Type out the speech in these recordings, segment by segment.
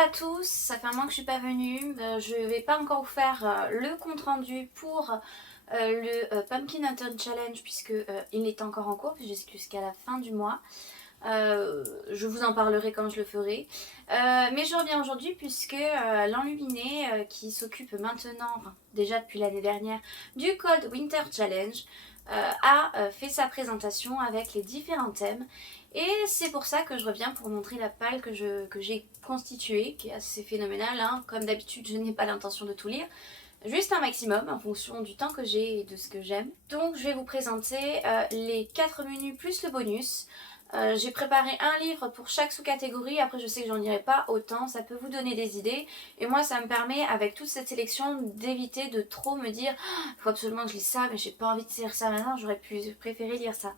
à tous, ça fait un mois que je suis pas venue, je vais pas encore vous faire le compte rendu pour le Pumpkin Autumn Challenge puisque il est encore en cours jusqu'à la fin du mois. Je vous en parlerai quand je le ferai. Mais je reviens aujourd'hui puisque l'Enluminé qui s'occupe maintenant, enfin déjà depuis l'année dernière, du Cold Winter Challenge a fait sa présentation avec les différents thèmes. Et c'est pour ça que je reviens pour montrer la palle que j'ai constituée, qui est assez phénoménale. Hein. Comme d'habitude, je n'ai pas l'intention de tout lire. Juste un maximum en fonction du temps que j'ai et de ce que j'aime. Donc je vais vous présenter les 4 menus plus le bonus. J'ai préparé un livre pour chaque sous-catégorie, après je sais que j'en lirai pas autant, ça peut vous donner des idées. Et moi ça me permet avec toute cette sélection d'éviter de trop me dire il faut absolument que je lise ça mais j'ai pas envie de lire ça maintenant, j'aurais préféré lire ça.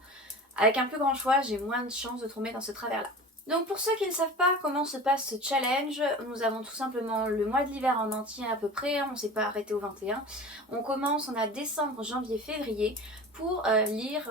Avec un plus grand choix, j'ai moins de chances de tomber dans ce travers-là. Donc pour ceux qui ne savent pas comment se passe ce challenge, nous avons tout simplement le mois de l'hiver en entier à peu près, on ne s'est pas arrêté au 21. On commence, on a décembre, janvier, février pour lire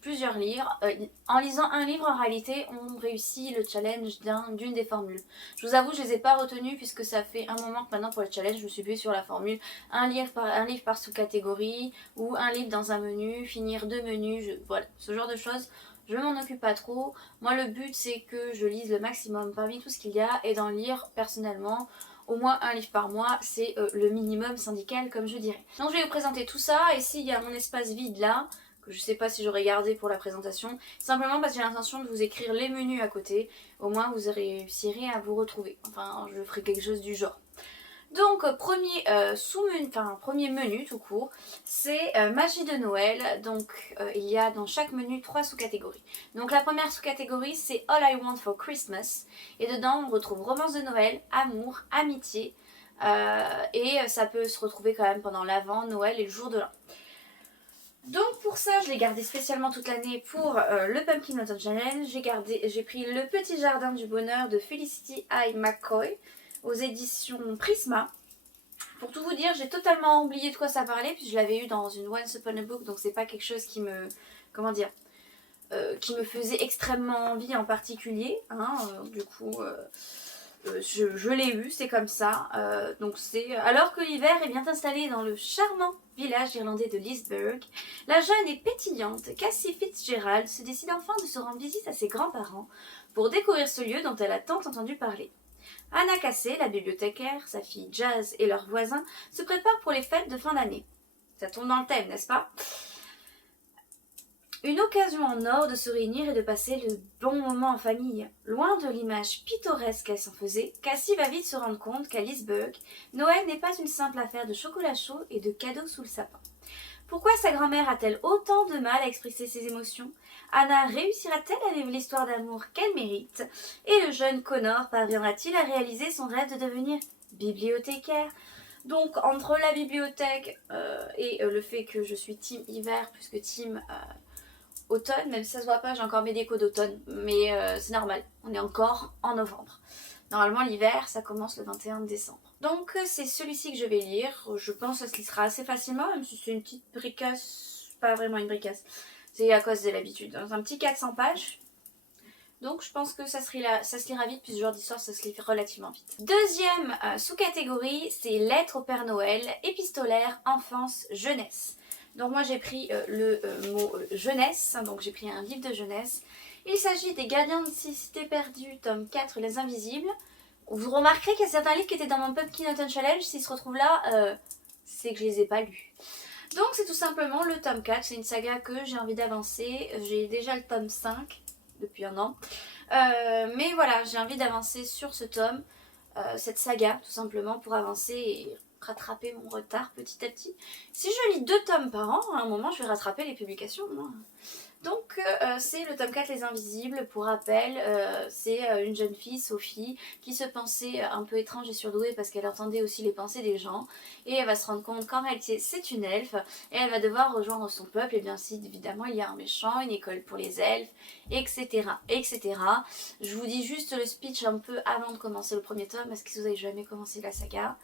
plusieurs livres. En lisant un livre, en réalité, on réussit le challenge d'une des formules. Je vous avoue, je ne les ai pas retenues puisque ça fait un moment que maintenant pour le challenge, je me suis plus sur la formule un livre par sous-catégorie ou un livre dans un menu, finir 2 menus, voilà, ce genre de choses. Je m'en occupe pas trop. Moi, le but, c'est que je lise le maximum parmi tout ce qu'il y a et d'en lire personnellement au moins un livre par mois, c'est le minimum syndical comme je dirais. Donc je vais vous présenter tout ça et s'il y a mon espace vide là, que je sais pas si j'aurais gardé pour la présentation, simplement parce que j'ai l'intention de vous écrire les menus à côté, au moins vous réussirez à vous retrouver. Enfin, je ferai quelque chose du genre. Donc premier menu tout court, c'est magie de Noël. Donc il y a dans chaque menu 3 sous-catégories. Donc la première sous-catégorie c'est All I Want for Christmas. Et dedans on retrouve romance de Noël, amour, amitié. Et ça peut se retrouver quand même pendant l'Avent, Noël et le jour de l'an. Donc pour ça, je l'ai gardé spécialement toute l'année pour le Pumpkin Autumn Challenge. J'ai pris Le Petit Jardin du Bonheur de Felicity I. McCoy aux éditions Prisma. Pour tout vous dire, j'ai totalement oublié de quoi ça parlait, puis je l'avais eu dans une Once Upon a Book, donc c'est pas quelque chose qui me... comment dire qui me faisait extrêmement envie en particulier. Hein, du coup... je l'ai eu, c'est comme ça. Donc c'est alors que l'hiver est bien installé dans le charmant village irlandais de Lisburg, la jeune et pétillante Cassie Fitzgerald se décide enfin de se rendre visite à ses grands-parents pour découvrir ce lieu dont elle a tant entendu parler. Anna Cassé, la bibliothécaire, sa fille Jazz et leurs voisins se préparent pour les fêtes de fin d'année. Ça tombe dans le thème, n'est-ce pas ? Une occasion en or de se réunir et de passer le bon moment en famille. Loin de l'image pittoresque qu'elle s'en faisait, Cassie va vite se rendre compte qu'à Lisburg, Noël n'est pas une simple affaire de chocolat chaud et de cadeaux sous le sapin. Pourquoi sa grand-mère a-t-elle autant de mal à exprimer ses émotions ? Anna réussira-t-elle à vivre l'histoire d'amour qu'elle mérite ? Et le jeune Connor parviendra-t-il à réaliser son rêve de devenir bibliothécaire ? Donc entre la bibliothèque et le fait que je suis team hiver plus que team automne, même si ça se voit pas, j'ai encore mes décos d'automne, mais c'est normal, on est encore en novembre. Normalement l'hiver ça commence le 21 décembre. Donc c'est celui-ci que je vais lire, je pense que ça se lira assez facilement, même si c'est une petite bricasse, pas vraiment une bricasse, c'est à cause de l'habitude, dans un petit 400 pages. Donc je pense que ça se lira vite, puis ce genre d'histoire ça se lit relativement vite. Deuxième sous-catégorie, c'est Lettres au Père Noël, épistolaire, enfance, jeunesse. Donc moi j'ai pris le mot jeunesse, donc j'ai pris un livre de jeunesse. Il s'agit des Gardiens de Cité Perdue, tome 4, Les Invisibles. Vous remarquerez qu'il y a certains livres qui étaient dans mon Pumpkin Autumn Challenge, s'ils se retrouvent là, c'est que je les ai pas lus. Donc c'est tout simplement le tome 4, c'est une saga que j'ai envie d'avancer. J'ai déjà le tome 5 depuis un an. Mais voilà, j'ai envie d'avancer sur ce tome, cette saga tout simplement pour avancer et rattraper mon retard petit à petit. Si je lis 2 tomes par an, à un moment je vais rattraper les publications. Hein. Donc c'est le tome 4 Les Invisibles, pour rappel, c'est une jeune fille, Sophie, qui se pensait un peu étrange et surdouée parce qu'elle entendait aussi les pensées des gens, et elle va se rendre compte qu'en réalité c'est une elfe, et elle va devoir rejoindre son peuple, et bien si évidemment il y a un méchant, une école pour les elfes, etc. etc. Je vous dis juste le speech un peu avant de commencer le premier tome, parce que si vous n'avez jamais commencé la saga,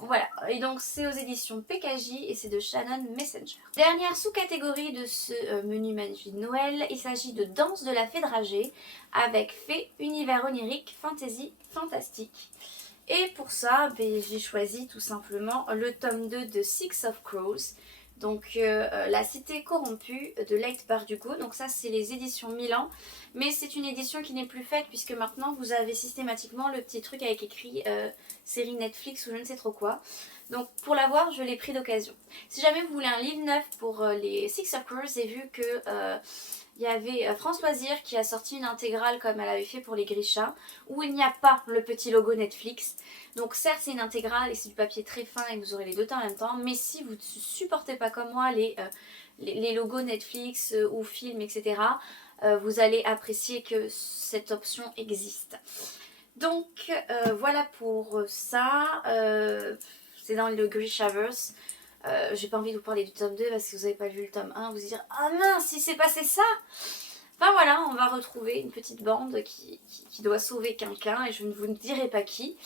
Voilà, et donc c'est aux éditions PKJ et c'est de Shannon Messenger. Dernière sous-catégorie de ce menu magnifique de Noël, il s'agit de Danse de la Fée dragée avec Fée, univers onirique, fantasy, fantastique. Et pour ça, j'ai choisi tout simplement le tome 2 de Six of Crows, donc La Cité corrompue de Leigh Bardugo. Donc ça c'est les éditions Milan, mais c'est une édition qui n'est plus faite puisque maintenant vous avez systématiquement le petit truc avec écrit série Netflix ou je ne sais trop quoi. Donc pour l'avoir je l'ai pris d'occasion. Si jamais vous voulez un livre neuf pour les Six of Crows, j'ai vu que il y avait France Loisirs qui a sorti une intégrale comme elle avait fait pour les Grisha, où il n'y a pas le petit logo Netflix. Donc certes c'est une intégrale et c'est du papier très fin et vous aurez les deux temps en même temps, mais si vous ne supportez pas comme moi les logos Netflix ou films, etc., vous allez apprécier que cette option existe. Donc voilà pour ça, c'est dans le Grishaverse. J'ai pas envie de vous parler du tome 2 parce que vous n'avez pas vu le tome 1, vous dire ah mince, il s'est passé ça. Enfin voilà, on va retrouver une petite bande qui doit sauver quelqu'un et je ne vous dirai pas qui.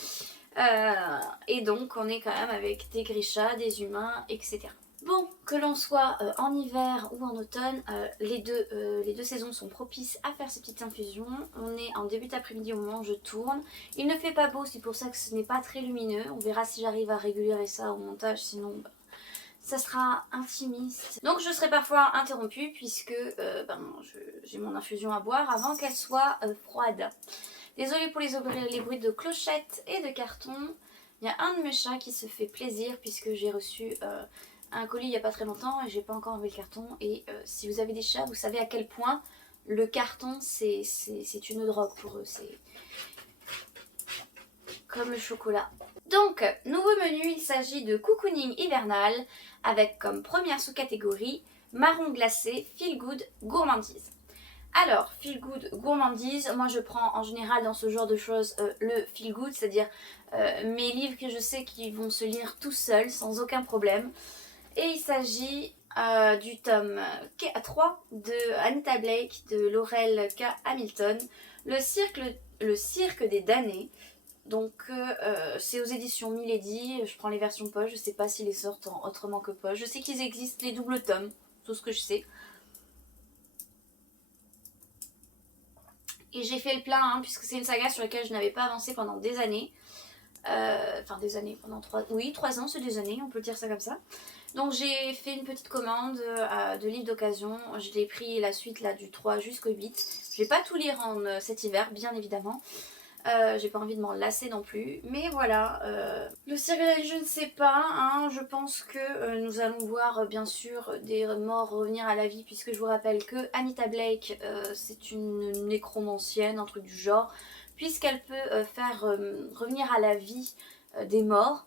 Et donc on est quand même avec des Grishas, des humains, etc. Bon, que l'on soit en hiver ou en automne, les deux saisons sont propices à faire ces petites infusions. On est en début d'après-midi au moment où je tourne. Il ne fait pas beau, c'est pour ça que ce n'est pas très lumineux. On verra si j'arrive à réguler ça au montage, sinon ça sera intimiste. Donc je serai parfois interrompue puisque j'ai mon infusion à boire avant qu'elle soit froide. Désolée pour les bruits de clochettes et de carton. Il y a un de mes chats qui se fait plaisir puisque j'ai reçu un colis il n'y a pas très longtemps et j'ai pas encore enlevé le carton. Et si vous avez des chats, vous savez à quel point le carton c'est une drogue pour eux. C'est comme le chocolat. Donc, nouveau menu, il s'agit de cocooning hivernal avec comme première sous-catégorie marron glacé, feel good, gourmandise. Alors, feel good, gourmandise, moi je prends en général dans ce genre de choses le feel good, c'est-à-dire mes livres que je sais qu'ils vont se lire tout seuls, sans aucun problème. Et il s'agit du tome 3 de Anita Blake, de Laurel K. Hamilton, le cirque des damnés. Donc c'est aux éditions Milady, je prends les versions poche, je sais pas s'ils les sortent autrement que poche. Je sais qu'ils existent les doubles tomes, tout ce que je sais. Et j'ai fait le plein, hein, puisque c'est une saga sur laquelle je n'avais pas avancé pendant des années. Enfin des années, pendant 3 ans, c'est des années, on peut dire ça comme ça. Donc j'ai fait une petite commande de livres d'occasion. Je l'ai pris la suite là du 3 jusqu'au 8. Je vais pas tout lire en cet hiver, bien évidemment. J'ai pas envie de m'en lasser non plus, mais voilà. Le cirque de la vie, je ne sais pas, hein. Je pense que nous allons voir bien sûr des morts revenir à la vie, puisque je vous rappelle que Anita Blake c'est une nécromancienne, un truc du genre, puisqu'elle peut faire revenir à la vie des morts.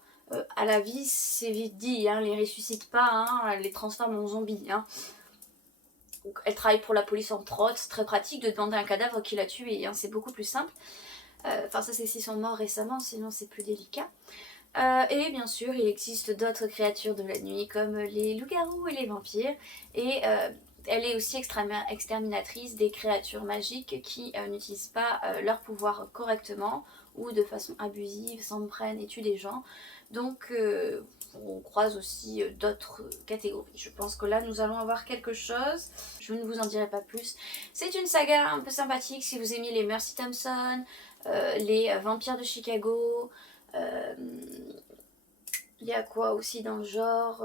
À la vie, c'est vite dit, hein, les ressuscite pas, hein, elle les transforme en zombies. Hein. Donc, elle travaille pour la police entre autres, c'est très pratique de demander un cadavre qui l'a tué, hein, c'est beaucoup plus simple. Enfin ça c'est s'ils sont morts récemment, sinon c'est plus délicat. Et bien sûr il existe d'autres créatures de la nuit comme les loups-garous et les vampires. Et elle est aussi exterminatrice des créatures magiques qui n'utilisent pas leur pouvoir correctement ou de façon abusive, s'en prennent et tuent des gens. Donc on croise aussi d'autres catégories. Je pense que là nous allons avoir quelque chose. Je ne vous en dirai pas plus. C'est une saga un peu sympathique si vous aimez les Mercy Thompson, les vampires de Chicago, il y a quoi aussi dans le genre,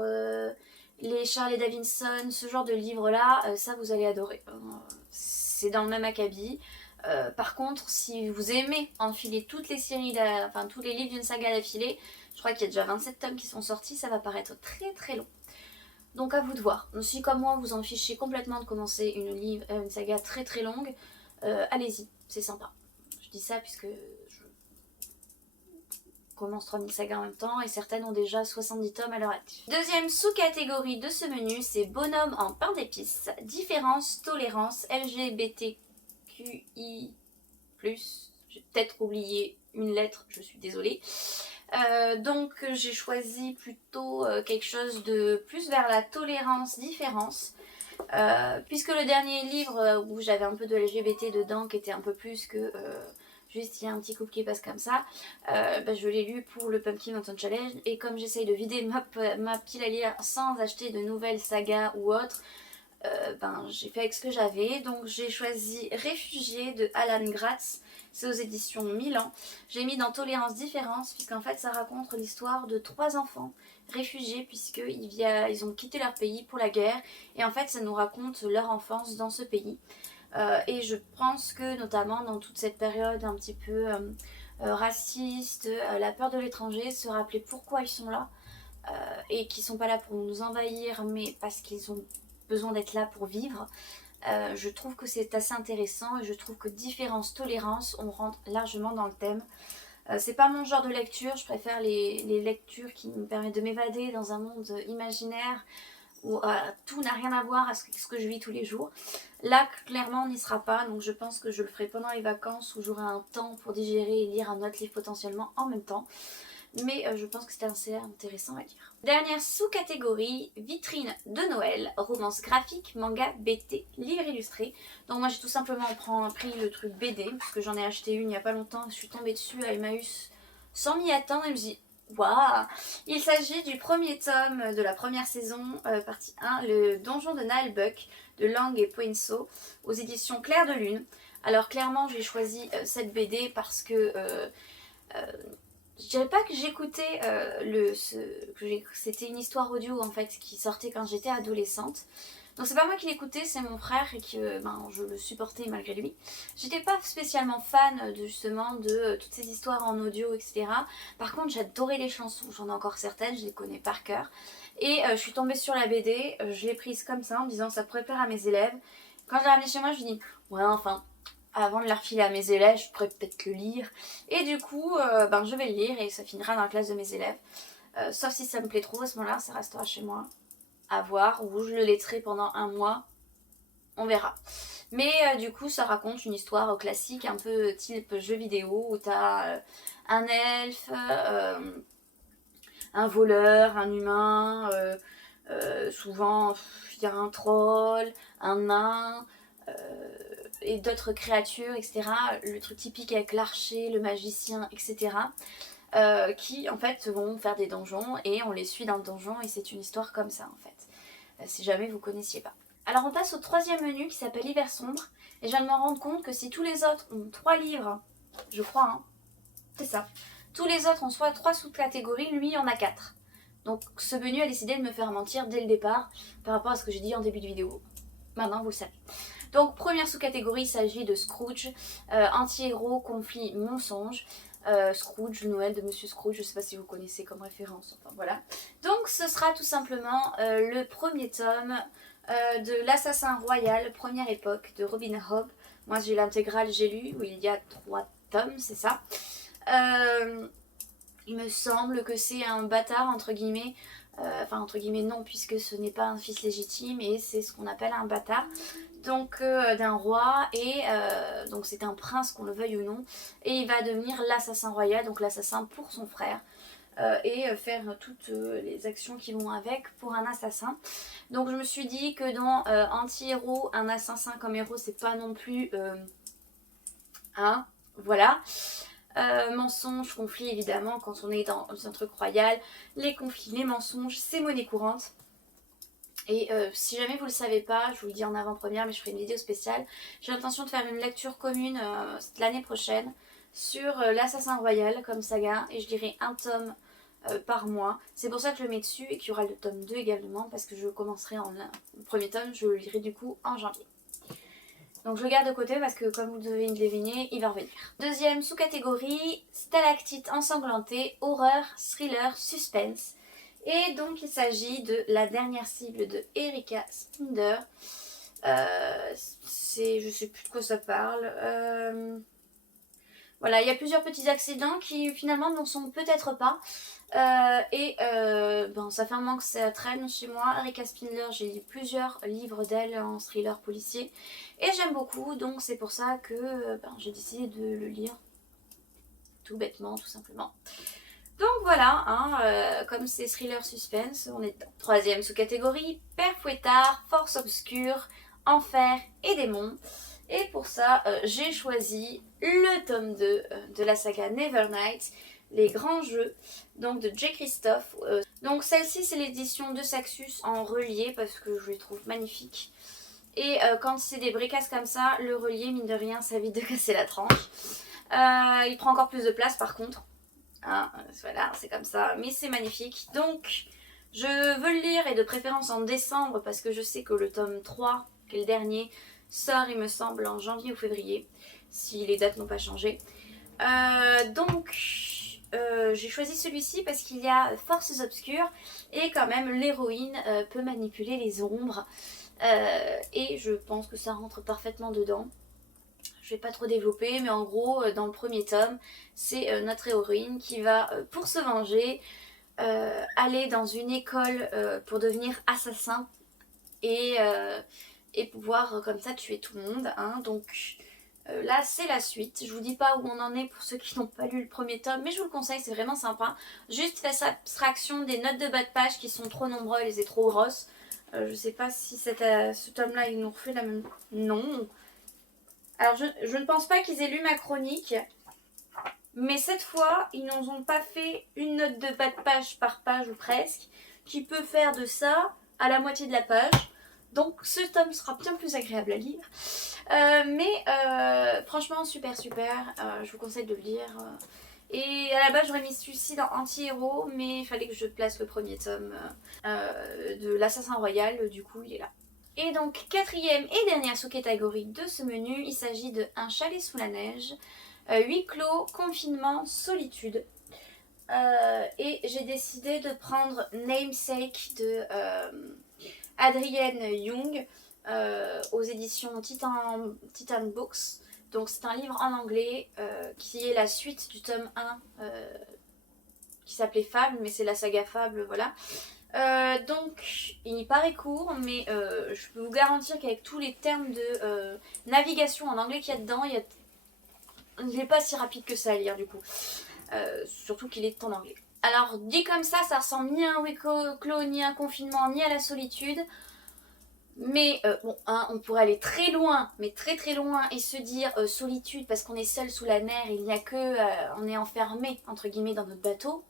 les Charlie Davidson, ce genre de livres là, ça vous allez adorer. C'est dans le même acabit. Par contre, si vous aimez enfiler toutes les séries, enfin tous les livres d'une saga d'affilée, je crois qu'il y a déjà 27 tomes qui sont sortis, ça va paraître très très long. Donc à vous de voir. Donc, si comme moi vous en fichez complètement de commencer une saga très très longue, allez-y, c'est sympa. Je dis ça puisque je commence 3000 sagas en même temps et certaines ont déjà 70 tomes à leur actif. Deuxième sous-catégorie de ce menu, c'est bonhomme en pain d'épices, différence, tolérance, LGBTQI+. J'ai peut-être oublié une lettre, je suis désolée. Donc j'ai choisi plutôt quelque chose de plus vers la tolérance, différence. Puisque le dernier livre où j'avais un peu de LGBT dedans, qui était un peu plus que juste il y a un petit couple qui passe comme ça. Je l'ai lu pour le Pumpkin Mountain Challenge, et comme j'essaye de vider ma pile à lire sans acheter de nouvelles sagas ou autres, j'ai fait avec ce que j'avais. Donc j'ai choisi Réfugié de Alan Gratz, c'est aux éditions Milan. J'ai mis dans Tolérance Différence, puisqu'en fait ça raconte l'histoire de 3 enfants réfugiés, puisqu'ils ont quitté leur pays pour la guerre, et en fait ça nous raconte leur enfance dans ce pays. Et je pense que notamment dans toute cette période un petit peu raciste, la peur de l'étranger, se rappeler pourquoi ils sont là, et qu'ils sont pas là pour nous envahir, mais parce qu'ils ont besoin d'être là pour vivre. Je trouve que c'est assez intéressant, et je trouve que Différence, Tolérance, on rentre largement dans le thème. C'est pas mon genre de lecture, je préfère les lectures qui me permettent de m'évader dans un monde imaginaire où tout n'a rien à voir avec ce que je vis tous les jours. Là, clairement, on n'y sera pas, donc je pense que je le ferai pendant les vacances où j'aurai un temps pour digérer et lire un autre livre potentiellement en même temps. Mais je pense que c'était assez intéressant à lire. Dernière sous-catégorie, vitrine de Noël, romance graphique, manga, BT, livre illustré. Donc moi j'ai tout simplement pris le truc BD, parce que j'en ai acheté une il n'y a pas longtemps, je suis tombée dessus à Emmaüs sans m'y attendre, et je me dis waouh. Il s'agit du premier tome de la première saison, partie 1, le donjon de Nalbuck, de Lang et Poinso, aux éditions Clair de Lune. Alors clairement j'ai choisi cette BD parce que... je dirais pas que j'écoutais c'était une histoire audio en fait qui sortait quand j'étais adolescente. Donc c'est pas moi qui l'écoutais, c'est mon frère, et que je le supportais malgré lui. J'étais pas spécialement fan justement de toutes ces histoires en audio, etc. Par contre j'adorais les chansons, j'en ai encore certaines, je les connais par cœur. Et je suis tombée sur la BD, je l'ai prise comme ça en me disant ça pourrait plaire à mes élèves. Quand je l'ai ramenée chez moi, je me dis ouais enfin... Avant de la refiler à mes élèves, je pourrais peut-être le lire. Et du coup, je vais le lire et ça finira dans la classe de mes élèves. Sauf si ça me plaît trop, à ce moment-là, ça restera chez moi. À voir, ou je le laisserai pendant 1 mois. On verra. Mais du coup, ça raconte une histoire classique, un peu type jeu vidéo, où t'as un elfe, un voleur, un humain, souvent il y a un troll, un nain... et d'autres créatures, etc. Le truc typique avec l'archer, le magicien, etc. Qui en fait vont faire des donjons, et on les suit dans le donjon, et c'est une histoire comme ça en fait. Si jamais vous connaissiez pas. Alors on passe au 3e menu qui s'appelle Hiver sombre, et je viens de me rendre compte que si tous les autres ont 3 livres, je crois, hein, c'est ça. Tous les autres ont soit 3 sous-catégories, lui il en a 4. Donc ce menu a décidé de me faire mentir dès le départ par rapport à ce que j'ai dit en début de vidéo. Maintenant vous le savez. Donc première sous-catégorie, il s'agit de Scrooge, anti-héros, conflit, mensonge. Scrooge, le Noël de Monsieur Scrooge, je ne sais pas si vous connaissez comme référence, enfin voilà. Donc ce sera tout simplement le premier tome de l'Assassin Royal, première époque, de Robin Hobb. Moi j'ai l'intégrale, j'ai lu, où il y a 3 tomes, c'est ça. Il me semble que c'est un bâtard entre guillemets, entre guillemets non, puisque ce n'est pas un fils légitime, et c'est ce qu'on appelle un bâtard. Donc d'un roi, et donc c'est un prince qu'on le veuille ou non, et il va devenir l'assassin royal, donc l'assassin pour son frère, et faire toutes les actions qui vont avec pour un assassin. Donc je me suis dit que dans anti-héros, un assassin comme héros, c'est pas non plus voilà. Mensonges, conflits, évidemment, quand on est dans un truc royal, les conflits, les mensonges, c'est monnaie courante. Et si jamais vous ne le savez pas, je vous le dis en avant-première, mais je ferai une vidéo spéciale. J'ai l'intention de faire une lecture commune l'année prochaine sur l'Assassin Royal comme saga, et je lirai un tome par mois. C'est pour ça que je le mets dessus, et qu'il y aura le tome 2 également, parce que je commencerai le premier tome, je le lirai du coup en janvier. Donc je le garde de côté parce que, comme vous devez le deviner, il va revenir. Deuxième sous-catégorie, stalactite ensanglantée, horreur, thriller, suspense. Et donc il s'agit de La dernière cible de Erika Spinder. Je sais plus de quoi ça parle. Voilà, il y a plusieurs petits accidents qui finalement n'en sont peut-être pas. Ça fait un moment que ça traîne chez moi. Erika Spindler, j'ai lu plusieurs livres d'elle en thriller policier, et j'aime beaucoup, donc c'est pour ça que j'ai décidé de le lire tout bêtement, tout simplement. Donc voilà, comme c'est thriller suspense, on est dedans. Troisième sous-catégorie, Père Fouettard, Force obscure, enfer et démons. Et pour ça, j'ai choisi le tome 2 de la saga Nevernight, Les Grands Jeux, donc de J. Christophe. Donc celle-ci, c'est l'édition de Saxus en relié parce que je les trouve magnifiques. Et quand c'est des bricases comme ça, le relié, mine de rien, ça évite de casser la tranche. Il prend encore plus de place par contre. Hein, voilà, c'est comme ça, mais c'est magnifique. Donc, je veux le lire et de préférence en décembre parce que je sais que le tome 3, qui est le dernier, sort, il me semble, en janvier ou février, si les dates n'ont pas changé. J'ai choisi celui-ci parce qu'il y a forces obscures et quand même l'héroïne peut manipuler les ombres. Et je pense que ça rentre parfaitement dedans. Je vais pas trop développer, mais en gros, dans le premier tome, c'est notre héroïne qui va, pour se venger, aller dans une école pour devenir assassin et pouvoir comme ça tuer tout le monde. Hein. Donc là, c'est la suite. Je vous dis pas où on en est pour ceux qui n'ont pas lu le premier tome, mais je vous le conseille, c'est vraiment sympa. Juste faites abstraction des notes de bas de page qui sont trop nombreuses et trop grosses. Je sais pas si ce tome-là, il nous refait la même... Non. Alors, je ne pense pas qu'ils aient lu ma chronique, mais cette fois, ils nous ont pas fait une note de bas de page par page ou presque, qui peut faire de ça à la moitié de la page. Donc, ce tome sera bien plus agréable à lire. Franchement, super. Je vous conseille de le lire. Et à la base, j'aurais mis celui-ci dans Anti-Héros, mais il fallait que je place le premier tome de l'Assassin Royal. Du coup, il est là. Et donc, quatrième et dernière sous-catégorie de ce menu, il s'agit de Un chalet sous la neige, huis clos, confinement, solitude. Et j'ai décidé de prendre Namesake de Adrienne Young aux éditions Titan Books. Donc, c'est un livre en anglais qui est la suite du tome 1 qui s'appelait Fable, mais c'est la saga Fable, voilà. Donc il paraît court, mais je peux vous garantir qu'avec tous les termes de navigation en anglais qu'il y a dedans, il n'est pas si rapide que ça à lire du coup. Surtout qu'il est en anglais. Alors dit comme ça ressemble ni à un huis clos, ni à un confinement, ni à la solitude. Mais on pourrait aller très loin, mais très loin, et se dire solitude parce qu'on est seul sous la mer, il n'y a que, on est enfermé entre guillemets dans notre bateau.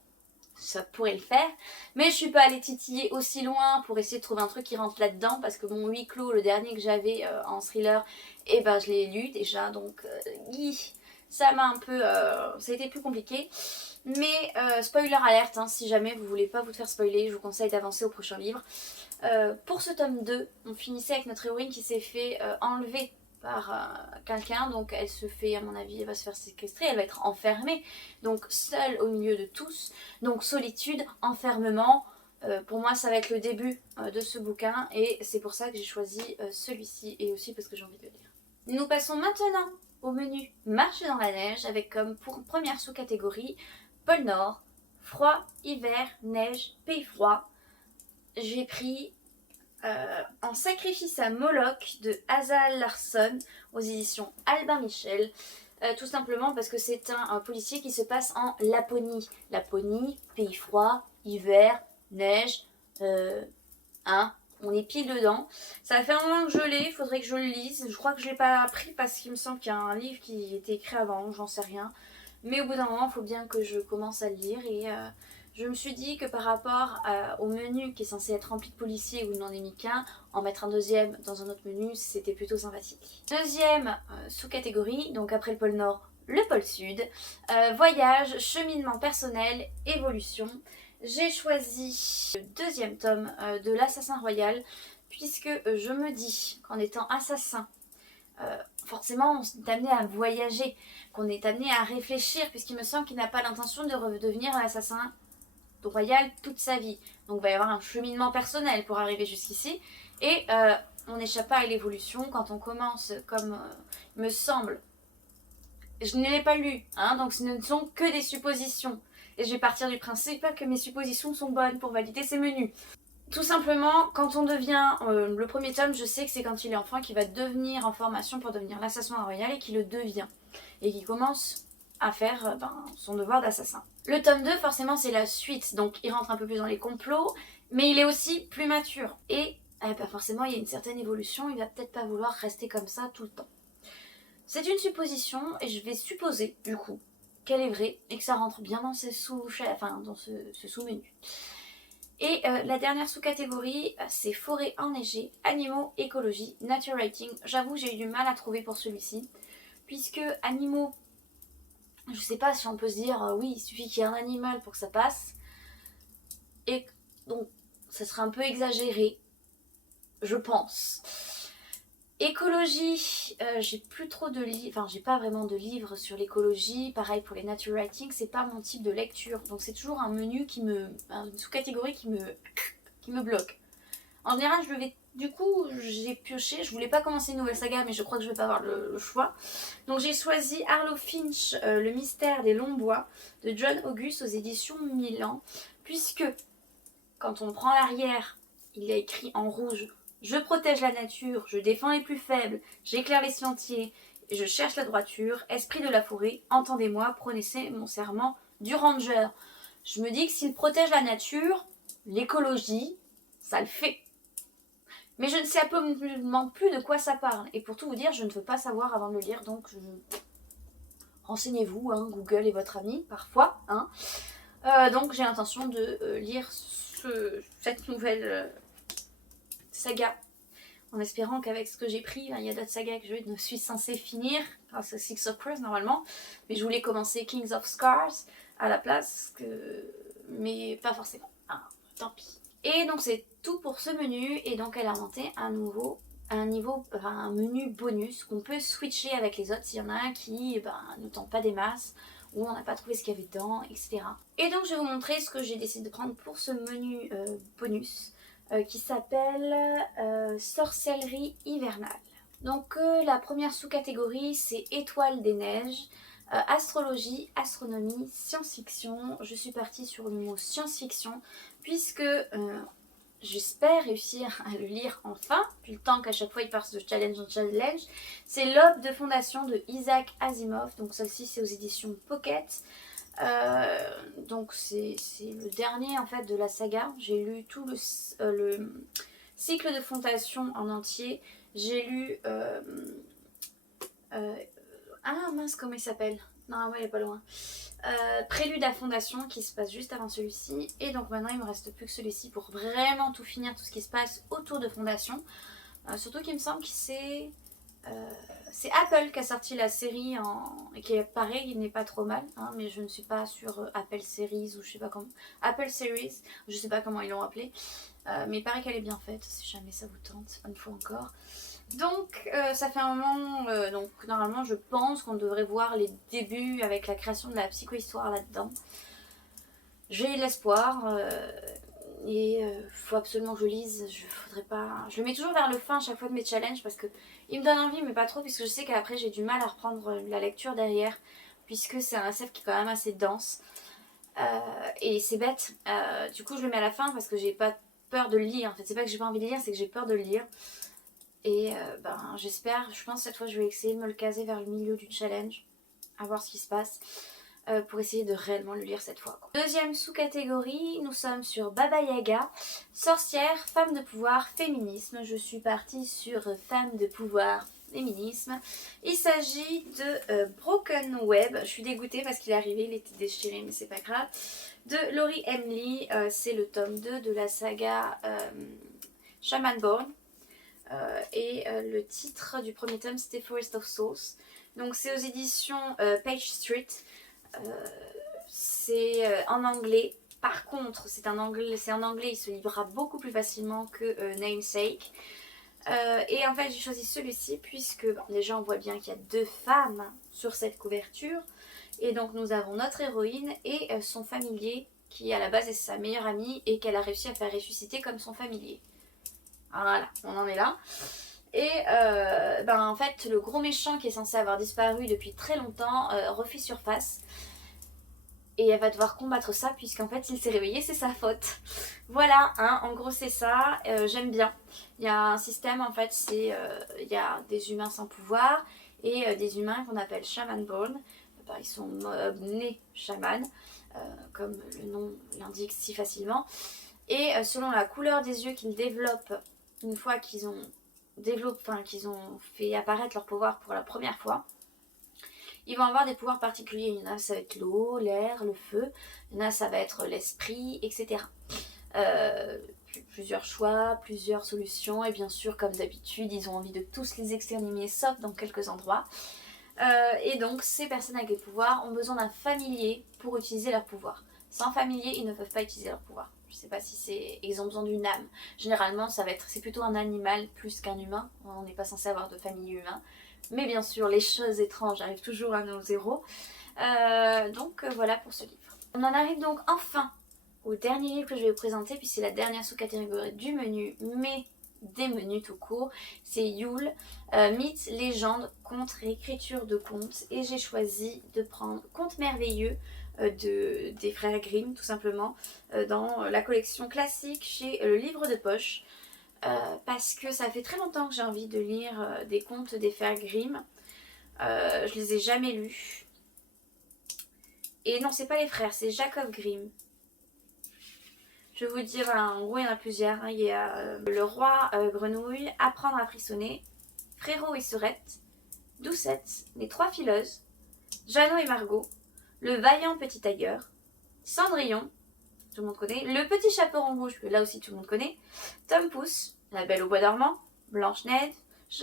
Ça pourrait le faire, mais je suis pas allée titiller aussi loin pour essayer de trouver un truc qui rentre là-dedans parce que mon huis clos, le dernier que j'avais en thriller, je l'ai lu déjà, donc ça m'a un peu, ça a été plus compliqué. Mais spoiler alerte, hein, si jamais vous voulez pas vous faire spoiler, je vous conseille d'avancer au prochain livre. Pour ce tome 2, on finissait avec notre héroïne qui s'est fait enlever par quelqu'un, donc elle se fait, à mon avis, elle va se faire séquestrer, elle va être enfermée, donc seule au milieu de tous, donc solitude, enfermement, pour moi ça va être le début de ce bouquin, et c'est pour ça que j'ai choisi celui-ci, et aussi parce que j'ai envie de le lire. Nous passons maintenant au menu Marcher dans la neige, avec comme pour première sous-catégorie, pôle Nord, froid, hiver, neige, pays froid. J'ai pris En sacrifice à Moloch de Asa Larsson aux éditions Albin Michel. Tout simplement parce que c'est un policier qui se passe en Laponie. Laponie, pays froid, hiver, neige, on est pile dedans. Ça fait un moment que je l'ai, il faudrait que je le lise. Je crois que je ne l'ai pas pris parce qu'il me semble qu'il y a un livre qui était écrit avant, j'en sais rien. Mais au bout d'un moment, il faut bien que je commence à le lire et je me suis dit que par rapport au menu qui est censé être rempli de policiers où il n'en est mis qu'un, en mettre un deuxième dans un autre menu, c'était plutôt sympathique. Deuxième sous-catégorie, donc après le pôle Nord, le pôle Sud, voyage, cheminement personnel, évolution. J'ai choisi le deuxième tome de l'Assassin Royal puisque je me dis qu'en étant assassin, forcément on est amené à voyager, qu'on est amené à réfléchir puisqu'il me semble qu'il n'a pas l'intention de redevenir un assassin royal toute sa vie. Donc il va y avoir un cheminement personnel pour arriver jusqu'ici et on n'échappe pas à l'évolution quand on commence comme il me semble. Je ne l'ai pas lu, hein, donc ce ne sont que des suppositions. Et je vais partir du principe que mes suppositions sont bonnes pour valider ces menus. Tout simplement, quand on devient le premier tome, je sais que c'est quand il est enfant qu'il va devenir en formation pour devenir l'assassin royal et qu'il le devient. Et qu'il commence à faire son devoir d'assassin. Le tome 2, forcément, c'est la suite, donc il rentre un peu plus dans les complots, mais il est aussi plus mature. Et forcément, il y a une certaine évolution, il va peut-être pas vouloir rester comme ça tout le temps. C'est une supposition et je vais supposer du coup qu'elle est vraie et que ça rentre bien dans ces dans ce sous-menu. Et la dernière sous-catégorie, c'est forêt enneigée, animaux, écologie, nature writing. J'avoue, j'ai eu du mal à trouver pour celui-ci, puisque animaux, je sais pas si on peut se dire, oui, il suffit qu'il y ait un animal pour que ça passe, et donc ça serait un peu exagéré, je pense. Écologie, j'ai plus trop de livres, enfin j'ai pas vraiment de livres sur l'écologie, pareil pour les nature writing, c'est pas mon type de lecture, donc c'est toujours un menu une sous-catégorie qui me bloque. En général, du coup, j'ai pioché, je voulais pas commencer une nouvelle saga, mais je crois que je vais pas avoir le choix. Donc j'ai choisi Arlo Finch, Le mystère des longs bois, de John August aux éditions Milan, puisque quand on prend l'arrière, il y a écrit en rouge: je protège la nature, je défends les plus faibles, j'éclaire les sentiers, je cherche la droiture, esprit de la forêt, entendez-moi, prononcez mon serment du ranger. Je me dis que s'il protège la nature, l'écologie, ça le fait. Mais je ne sais absolument plus de quoi ça parle. Et pour tout vous dire, je ne veux pas savoir avant de le lire, donc renseignez-vous, hein, Google est votre ami, parfois. Hein. Donc j'ai l'intention de lire cette nouvelle saga, en espérant qu'avec ce que j'ai pris, il y a d'autres sagas que je suis censée finir, grâce à Six of Crows normalement, mais je voulais commencer Kings of Scars à la place, mais pas forcément, ah, tant pis. Et donc c'est tout pour ce menu, et donc elle a inventé un menu bonus qu'on peut switcher avec les autres s'il y en a un qui ne tente pas des masses, ou on n'a pas trouvé ce qu'il y avait dedans, etc. Et donc je vais vous montrer ce que j'ai décidé de prendre pour ce menu bonus, qui s'appelle Sorcellerie hivernale. Donc la première sous-catégorie, c'est Étoiles des neiges, astrologie, astronomie, science-fiction. Je suis partie sur le mot science-fiction puisque j'espère réussir à le lire enfin, depuis le temps qu'à chaque fois il passe de challenge en challenge. C'est L'aube de fondation de Isaac Asimov, donc celle-ci c'est aux éditions Pocket. Donc c'est le dernier en fait de la saga. J'ai lu tout le cycle de fondation en entier. J'ai lu ah mince, comment il s'appelle? Non, il est pas loin. Prélude à fondation qui se passe juste avant celui-ci. Et donc maintenant il me reste plus que celui-ci pour vraiment tout finir, tout ce qui se passe autour de fondation. Surtout qu'il me semble que c'est Apple qui a sorti la série et qui est pareil, il n'est pas trop mal, hein, mais je ne suis pas sur Apple Series ou je sais pas comment. Apple Series, je sais pas comment ils l'ont appelé, mais il paraît qu'elle est bien faite, si jamais ça vous tente, une fois encore. Donc ça fait un moment, donc normalement je pense qu'on devrait voir les débuts avec la création de la psychohistoire là-dedans. J'ai l'espoir. Et faut absolument que je lise. Je le mets toujours vers le fin à chaque fois de mes challenges parce que il me donne envie, mais pas trop, puisque je sais qu'après j'ai du mal à reprendre la lecture derrière, puisque c'est un SF qui est quand même assez dense. Et c'est bête. Du coup, je le mets à la fin parce que j'ai pas peur de le lire. En fait, c'est pas que j'ai pas envie de le lire, c'est que j'ai peur de le lire. Et j'espère, je pense que cette fois je vais essayer de me le caser vers le milieu du challenge, à voir ce qui se passe. Pour essayer de réellement le lire cette fois. Deuxième sous-catégorie, nous sommes sur Baba Yaga, sorcière, femme de pouvoir, féminisme. Je suis partie sur femme de pouvoir, féminisme. Il s'agit de Broken Web. Je suis dégoûtée parce qu'il est arrivé, il était déchiré, mais c'est pas grave. De Laurie Emily, c'est le tome 2 de la saga Shaman Born. Et le titre du premier tome c'était Forest of Souls. Donc c'est aux éditions Page Street. C'est en anglais. Par contre, c'est en anglais, il se livrera beaucoup plus facilement que Namesake. Et en fait, j'ai choisi celui-ci puisque déjà on voit bien qu'il y a deux femmes sur cette couverture. Et donc nous avons notre héroïne et son familier qui à la base est sa meilleure amie et qu'elle a réussi à faire ressusciter comme son familier. Voilà, on en est là. Et en fait, le gros méchant qui est censé avoir disparu depuis très longtemps refait surface. Et elle va devoir combattre ça puisqu'en fait s'il s'est réveillé c'est sa faute. Voilà, hein, en gros c'est ça, j'aime bien. Il y a un système en fait, il y a des humains sans pouvoir et des humains qu'on appelle shaman born. Ils sont nés shaman, comme le nom l'indique si facilement. Et selon la couleur des yeux qu'ils développent une fois qu'ils ont fait apparaître leur pouvoir pour la première fois, Ils vont avoir des pouvoirs particuliers. Il y en a, ça va être l'eau, l'air, le feu. Il y en a, ça va être l'esprit, etc. Euh, Plusieurs choix, plusieurs solutions. Et bien sûr, comme d'habitude, ils ont envie de tous les exterminer, sauf dans quelques endroits. Et donc, ces personnes avec des pouvoirs ont besoin d'un familier pour utiliser leur pouvoir. Sans familier, ils ne peuvent pas utiliser leur pouvoir. Je sais pas si c'est... Ils ont besoin d'une âme. Généralement, c'est plutôt un animal plus qu'un humain. On n'est pas censé avoir de familier humain. Mais bien sûr, les choses étranges arrivent toujours à nos héros. Voilà pour ce livre. On en arrive donc enfin au dernier livre que je vais vous présenter, puis c'est la dernière sous-catégorie du menu, mais des menus tout court. C'est Yule, mythes, légendes, contes, réécriture de contes. Et j'ai choisi de prendre Contes merveilleux des frères Grimm, tout simplement, dans la collection classique chez le livre de poche. Parce que ça fait très longtemps que j'ai envie de lire des contes des frères Grimm. Je les ai jamais lus. Et non, c'est pas les frères, c'est Jacob Grimm. Je vais vous dire, voilà, en gros il y en a plusieurs. Il y a le roi grenouille, Apprendre à frissonner, Frérot et Sœurette, Doucette, Les trois fileuses, Jeannot et Margot, Le vaillant petit tailleur, Cendrillon, tout le monde connaît, Le petit chaperon rouge, que là aussi tout le monde connaît, Tom Pouce, La belle au bois dormant, Blanche-Neige,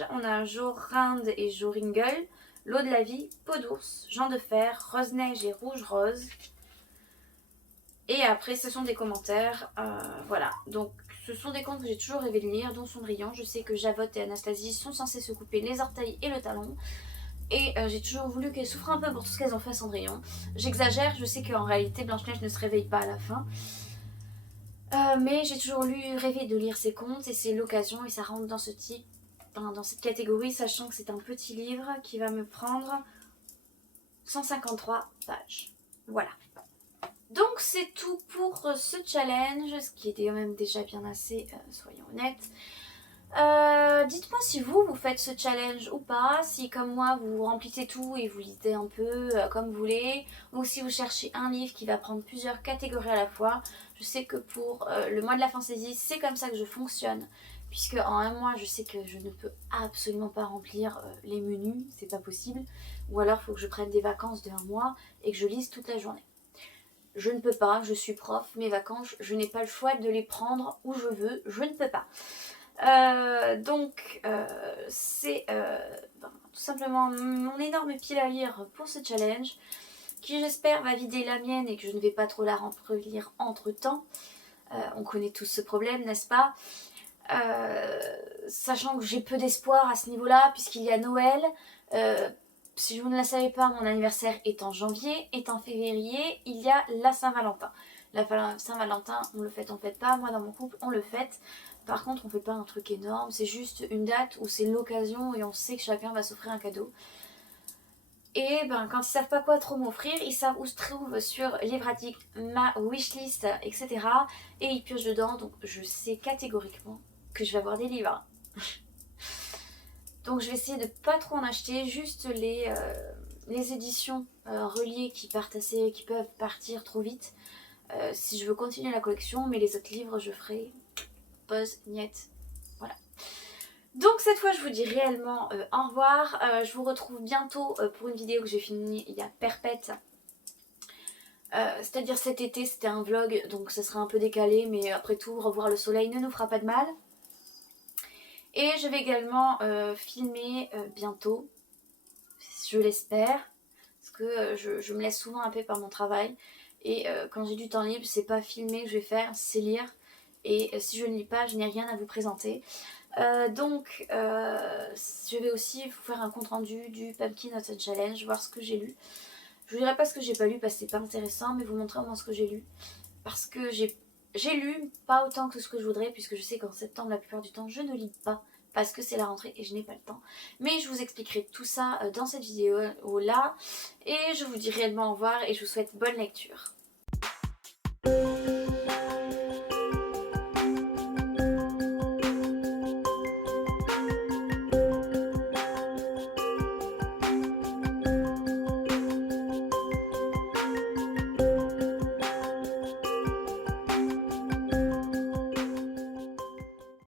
on a Jorinde et Joringel, L'eau de la vie, Peau d'ours, Jean de fer, Rose-Neige et Rouge-Rose. Et après, ce sont des commentaires. Voilà. Donc, ce sont des contes que j'ai toujours rêvé de lire, dont Cendrillon. Je sais que Javotte et Anastasie sont censées se couper les orteils et le talon. Et j'ai toujours voulu qu'elles souffrent un peu pour tout ce qu'elles ont fait à Cendrillon. J'exagère, je sais qu'en réalité, Blanche-Neige ne se réveille pas à la fin. Mais j'ai toujours rêvé de lire ces contes et c'est l'occasion et ça rentre dans ce type, dans cette catégorie, sachant que c'est un petit livre qui va me prendre 153 pages. Voilà. Donc c'est tout pour ce challenge, ce qui était quand même déjà bien assez, soyons honnêtes. Dites-moi si vous faites ce challenge ou pas, si comme moi vous remplissez tout et vous lisez un peu comme vous voulez, ou si vous cherchez un livre qui va prendre plusieurs catégories à la fois. Je sais que pour le mois de la fantaisie, c'est comme ça que je fonctionne, puisque en un mois je sais que je ne peux absolument pas remplir les menus, c'est pas possible, ou alors il faut que je prenne des vacances d'un mois et que je lise toute la journée. Je ne peux pas, je suis prof, mes vacances, je n'ai pas le choix de les prendre où je veux, je ne peux pas. C'est tout simplement mon énorme pile à lire pour ce challenge, qui j'espère va vider la mienne et que je ne vais pas trop la relire entre temps. On connaît tous ce problème, n'est-ce pas? Sachant que j'ai peu d'espoir à ce niveau-là, puisqu'il y a Noël. Si vous ne la savez pas, mon anniversaire est en janvier, est en février, il y a la Saint-Valentin. La Saint-Valentin, on le fête, on le fête pas. Moi, dans mon couple, on le fête. Par contre, on fait pas un truc énorme. C'est juste une date où c'est l'occasion et on sait que chacun va s'offrir un cadeau. Et ben, quand ils savent pas quoi trop m'offrir, ils savent où se trouve sur Livratic ma wishlist, etc. Et ils piochent dedans, donc je sais catégoriquement que je vais avoir des livres. Donc je vais essayer de pas trop en acheter, juste les éditions reliées qui peuvent partir trop vite. Si je veux continuer la collection, mais les autres livres je ferai pause, niet. Voilà. Donc cette fois je vous dis réellement au revoir. Je vous retrouve bientôt pour une vidéo que j'ai filmée il y a perpète. C'est-à-dire cet été, c'était un vlog, donc ça sera un peu décalé, mais après tout, revoir le soleil ne nous fera pas de mal. Et je vais également filmer bientôt, je l'espère, parce que je me laisse souvent happer par mon travail. Et quand j'ai du temps libre, c'est pas filmer que je vais faire, c'est lire. Et si je ne lis pas, je n'ai rien à vous présenter. Je vais aussi vous faire un compte rendu du Pumpkin Autumn Challenge, voir ce que j'ai lu. Je vous dirai pas ce que j'ai pas lu parce que c'est pas intéressant, mais vous montrer au moins ce que j'ai lu. Parce que j'ai lu pas autant que ce que je voudrais, puisque je sais qu'en septembre, la plupart du temps, je ne lis pas. Parce que c'est la rentrée et je n'ai pas le temps. Mais je vous expliquerai tout ça dans cette vidéo là. Et je vous dis réellement au revoir et je vous souhaite bonne lecture.